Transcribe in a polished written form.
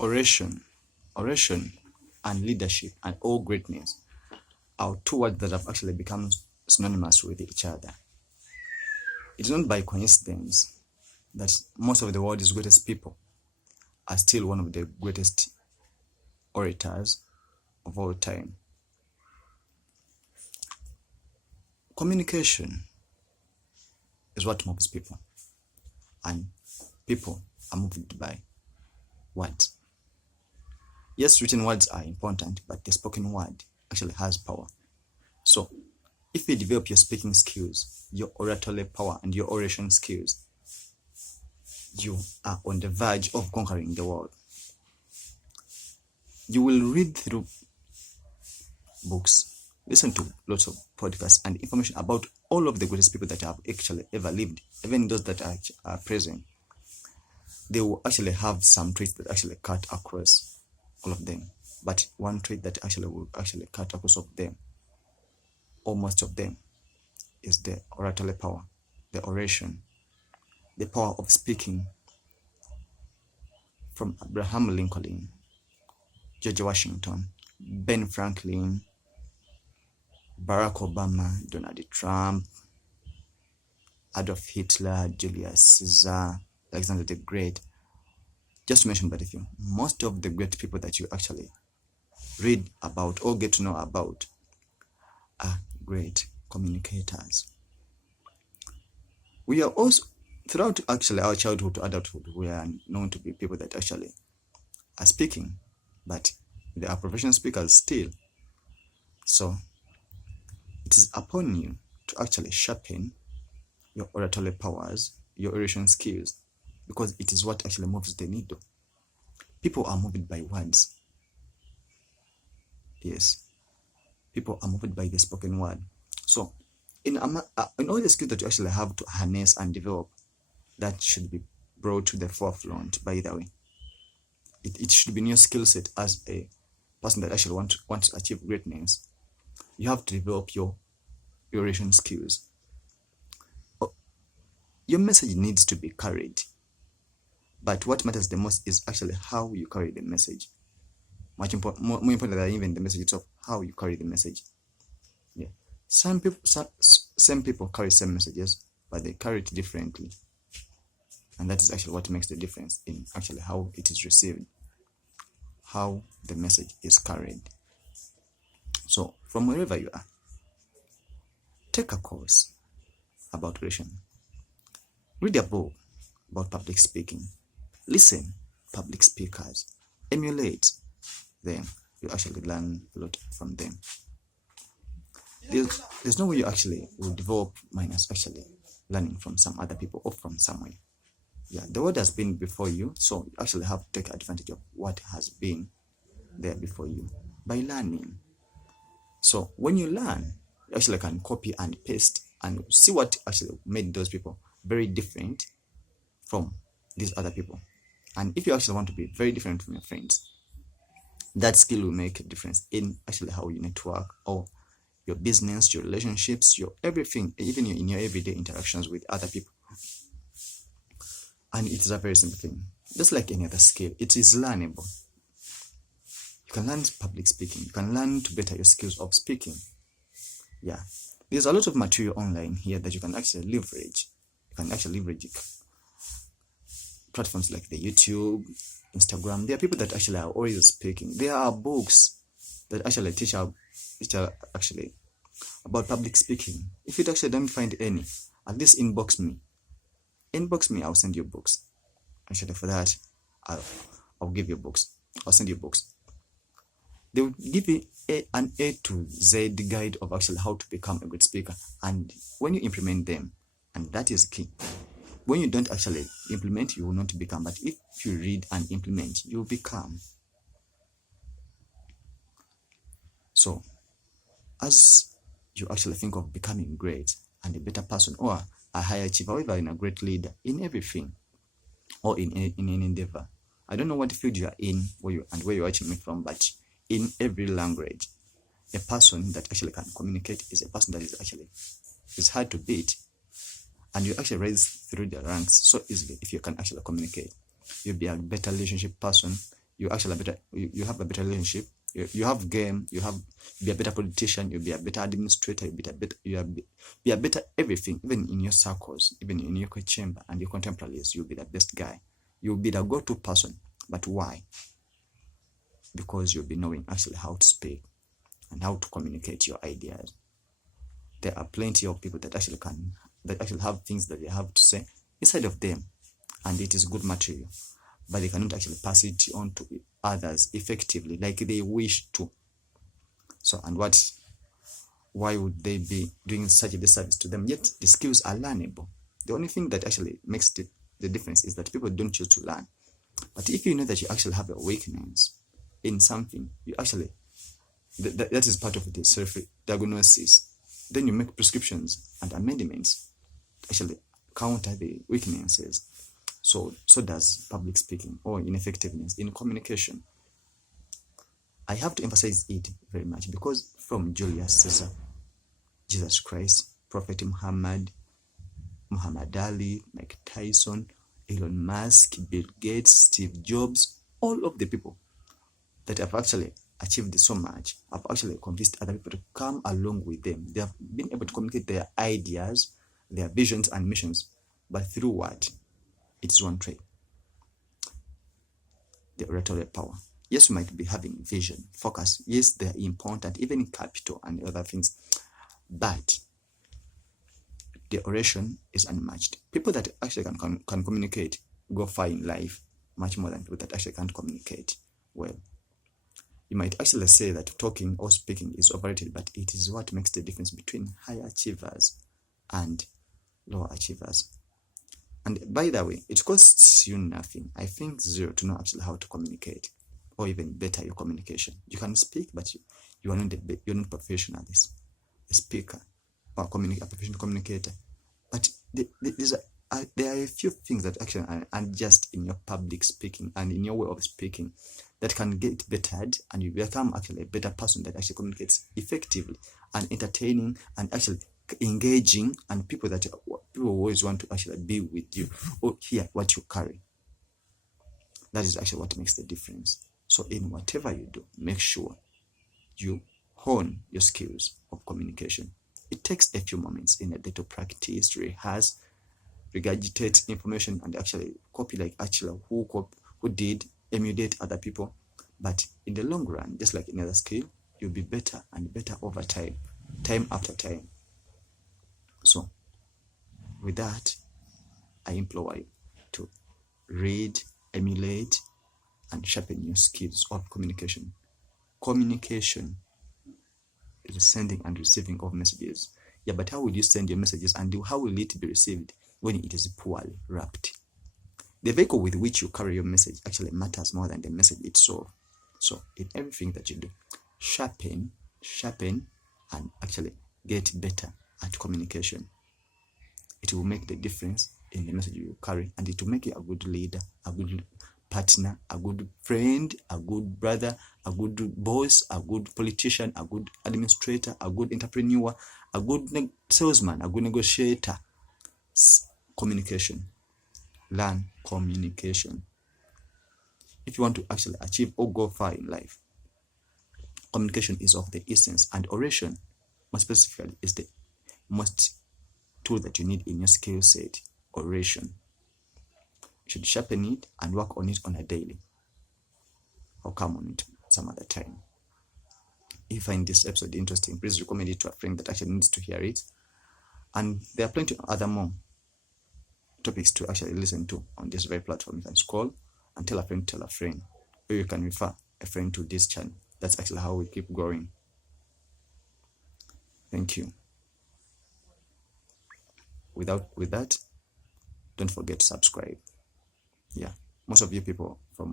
Oration, oration, and leadership, and all greatness are two words that have actually become synonymous with each other. It is not by coincidence that most of the world's greatest people are still one of the greatest orators of all time. Communication is what moves people, and people are moved by words. Yes, written words are important, but the spoken word actually has power. So, if you develop your speaking skills, your oratory power, and your oration skills, you are on the verge of conquering the world. You will read through books, listen to lots of podcasts and information about all of the greatest people that have actually ever lived, even those that are present. They will actually have some traits that actually cut across all of them, but one trait that actually will actually cut across of them, or most of them, is the oratory power, the oration, the power of speaking. From Abraham Lincoln, George Washington, Ben Franklin, Barack Obama, Donald Trump, Adolf Hitler, Julius Caesar, Alexander the Great, just to mention but a few. Most of the great people that you actually read about or get to know about are great communicators. We are also, throughout actually our childhood to adulthood, we are known to be people that actually are speaking, but they are professional speakers still. So it is upon you to actually sharpen your oratory powers, your oration skills, because it is what actually moves the needle. People are moved by words. Yes, people are moved by the spoken word. So in all the skills that you actually have to harness and develop, that should be brought to the forefront, by the way. It should be in your skill set as a person that actually wants to achieve greatness. You have to develop your oration skills. Your message needs to be carried, but what matters the most is actually how you carry the message. More important than even the message itself, how you carry the message. Yeah, same people carry same messages, but they carry it differently, and that is actually what makes the difference in actually how it is received, how the message is carried. So from wherever you are, take a course about oration. Read a book about public speaking. Listen public speakers. Emulate them. You actually learn a lot from them. There's no way you actually will develop minus actually learning from some other people or from somewhere. Yeah, the world has been before you, so you actually have to take advantage of what has been there before you by learning. So when you learn, you actually can copy and paste and see what actually made those people very different from these other people. And if you actually want to be very different from your friends, that skill will make a difference in actually how you network, or your business, your relationships, your everything, even in your everyday interactions with other people. And it is a very simple thing. Just like any other skill, it is learnable. You can learn public speaking. You can learn to better your skills of speaking. Yeah. There's a lot of material online here that you can actually leverage. You can actually leverage platforms like the YouTube, Instagram. There are people that actually are always speaking. There are books that actually teach actually about public speaking. If you actually don't find any, at least inbox me. I'll send you books. Actually, for that, I'll give you books. I'll send you books. They will give you an A to Z guide of actually how to become a good speaker. And when you implement them, and that is key. When you don't actually implement, you will not become. But if you read and implement, you will become. So, as you actually think of becoming great and a better person, or a high achiever, or even a great leader in everything, or in an endeavor. I don't know what field you are in, where you're watching me from, but in every language, a person that actually can communicate is a person that is hard to beat, and you actually rise through the ranks so easily if you can actually communicate. You'll be a better relationship person. you actually you have a better relationship. You have game. You be a better politician. You'll be a better administrator. You'll be a better everything. Even in your circles, even in your chamber and your contemporaries, you'll be the best guy. You'll be the go-to person. But why? Because you'll be knowing actually how to speak and how to communicate your ideas. There are plenty of people that actually have things that they have to say inside of them, and it is good material, but they cannot actually pass it on to others effectively like they wish to. So, and why would they be doing such a disservice to them? Yet the skills are learnable. The only thing that actually makes the difference is that people don't choose to learn. But if you know that you actually have a weakness in something, you actually, that is part of the self-diagnosis. Then you make prescriptions and amendments to actually counter the weaknesses. So does public speaking or ineffectiveness in communication. I have to emphasize it very much because from Julius Caesar, Jesus Christ, Prophet Muhammad Ali, Mike Tyson, Elon Musk, Bill Gates, Steve Jobs, all of the people that have actually achieved so much have actually convinced other people to come along with them. They have been able to communicate their ideas, their visions and missions, but through what? It is one trait. The oratorial power. Yes, we might be having vision, focus. Yes, they are important, even capital and other things. But the oration is unmatched. People that actually can communicate go far in life much more than people that actually can't communicate well. You might actually say that talking or speaking is overrated, but it is what makes the difference between high achievers and lower achievers. And by the way, it costs you nothing. I think zero to know actually how to communicate, or even better your communication. You can speak, but you're not professional as a speaker or a professional communicator. But there are a few things that actually are just in your public speaking and in your way of speaking that can get bettered, and you become actually a better person that actually communicates effectively and entertaining and actually engaging, and people always want to actually be with you or hear what you carry. That is actually what makes the difference. So in whatever you do, make sure you hone your skills of communication. It takes a few moments in a day to practice, rehearse, regurgitate information, and actually copy, like actually who did, emulate other people. But in the long run, just like any other skill, you'll be better and better over time after time. So with that, I implore you to read, emulate, and sharpen your skills of communication. Communication is the sending and receiving of messages. Yeah, but how will you send your messages, and how will it be received when it is poorly wrapped? The vehicle with which you carry your message actually matters more than the message itself. So in everything that you do, sharpen, and actually get better at communication. It will make the difference in the message you carry, and it will make you a good leader, a good partner, a good friend, a good brother, a good boss, a good politician, a good administrator, a good entrepreneur, a good salesman, a good negotiator. Communication. Learn communication. If you want to actually achieve or go far in life, communication is of the essence, and oration, more specifically, is the most tool that you need in your skill set. Oration. You should sharpen it and work on it on a daily. I'll come on it some other time. If you find this episode interesting, please recommend it to a friend that actually needs to hear it. And there are plenty of other more topics to actually listen to on this very platform. You can scroll and tell a friend, or you can refer a friend to this channel. That's actually how we keep growing. Thank you. With that, don't forget to subscribe. Yeah, most of you people from